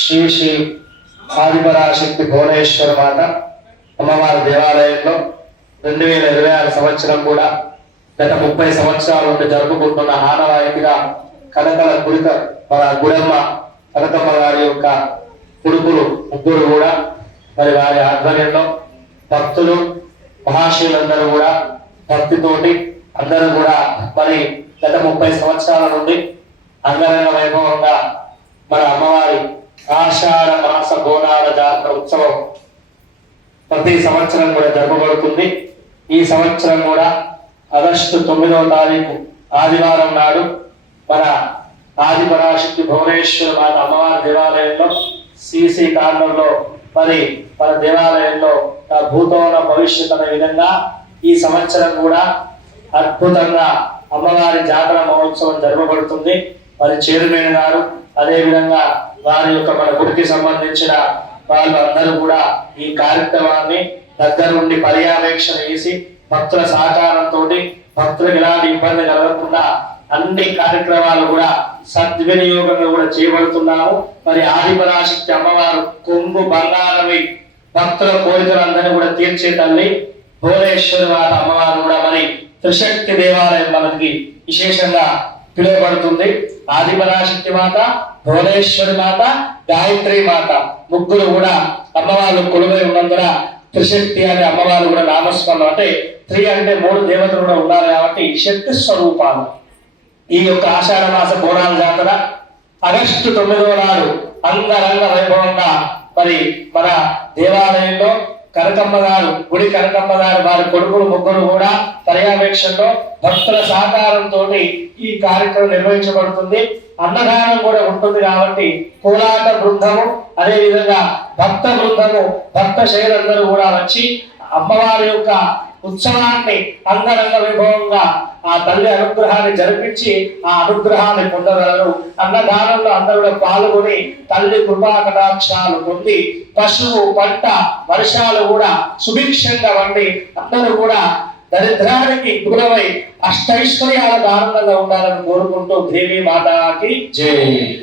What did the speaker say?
శ్రీ శ్రీ ఆదిపరాశక్తి భువనేశ్వర మాత అమ్మవారి దేవాలయంలో 2026 సంవత్సరం కూడా గత 30 సంవత్సరాల నుండి జరుపుకుంటున్న ఆనవాయితీగా కనకల గుడమ్మ కనకమ్మ గారి యొక్క కొడుకులు ముగ్గురు కూడా మరి వారి ఆధ్వర్యంలో భక్తులు మహాశయులందరూ కూడా భక్తితోటి అందరూ కూడా మరి గత 30 సంవత్సరాల నుండి అంగరంగ వైభవంగా మన అమ్మవారి ఆషాఢ మాస బోనాల జాతర ఉత్సవం ప్రతి సంవత్సరం కూడా జరపబడుతుంది. ఈ సంవత్సరం కూడా ఆగస్టు 9వ తారీఖు ఆదివారం నాడు మన ఆదిపరాశక్తి భువనేశ్వర మాత అమ్మవారి దేవాలయంలో సిసి కార్నర్లో మరి మన దేవాలయంలో భూతోన భవిష్యత్ అనే విధంగా ఈ సంవత్సరం కూడా అద్భుతంగా అమ్మవారి జాతర మహోత్సవం జరపబడుతుంది. మరి చైర్మన్ గారు అదే విధంగా వారి యొక్క మన గుడికి సంబంధించిన వాళ్ళు అందరూ కూడా ఈ కార్యక్రమాన్ని దగ్గరుండి పర్యవేక్షణ చేసి భక్తుల సహకారంతో భక్తులకు ఎలాంటి ఇబ్బంది కలగకుండా అన్ని కార్యక్రమాలు కూడా సద్వినియోగంగా కూడా చేయబడుతున్నాము. మరి ఆదిపరాశక్తి అమ్మవారు కొంగు బంగారమి భక్తుల కోరికలందరినీ కూడా తీర్చే తల్లి భువనేశ్వరి మాత అమ్మవారు కూడా మరి త్రిశక్తి దేవాలయం మనకి విశేషంగా పిలువబడుతుంది. ఆదిపరాశక్తి మాత, భువనేశ్వరి మాత, గాయత్రి మాత ముగ్గురు కూడా అమ్మవారు కొలువై ఉన్నందున త్రిశక్తి అనే అమ్మవారు కూడా నామస్మరణం. అంటే 3 అంటే 3 దేవతలు కూడా ఉన్నారు కాబట్టి శక్తి స్వరూపాలు. ఈ యొక్క ఆషాఢ మాస బోనాల జాతర ఆగస్టు 9వ నాడు అంగరంగ వైభవంగా మరి మన దేవాలయంలో కనకమ్మ గారు గుడి కనకమ్మ గారు వారి కొడుకులు ముగ్గురు కూడా పర్యవేక్షణలో భక్తుల సహకారంతో ఈ కార్యక్రమం నిర్వహించబడుతుంది. అన్నదానం కూడా ఉంటుంది కాబట్టి కోలాట బృందము అదే విధంగా భక్త బృందము భక్త శైలందరూ కూడా వచ్చి అమ్మవారి యొక్క ఉత్సవాన్ని అంగరంగ వైభవంగా ఆ తల్లి అనుగ్రహాన్ని జరిపించి ఆ అనుగ్రహాన్ని పొందగలరు. అన్నదానంలో అందరూ కూడా పాల్గొని తల్లి కృపా కటాక్షాలు పొంది పశువు పంట వర్షాలు కూడా సుభిక్షంగా వండి అందరూ కూడా దరిద్రానికి గురవై అష్టైశ్వర్యాలకు ఆనందంగా ఉండాలని కోరుకుంటూ దేవి మాతాకి జై.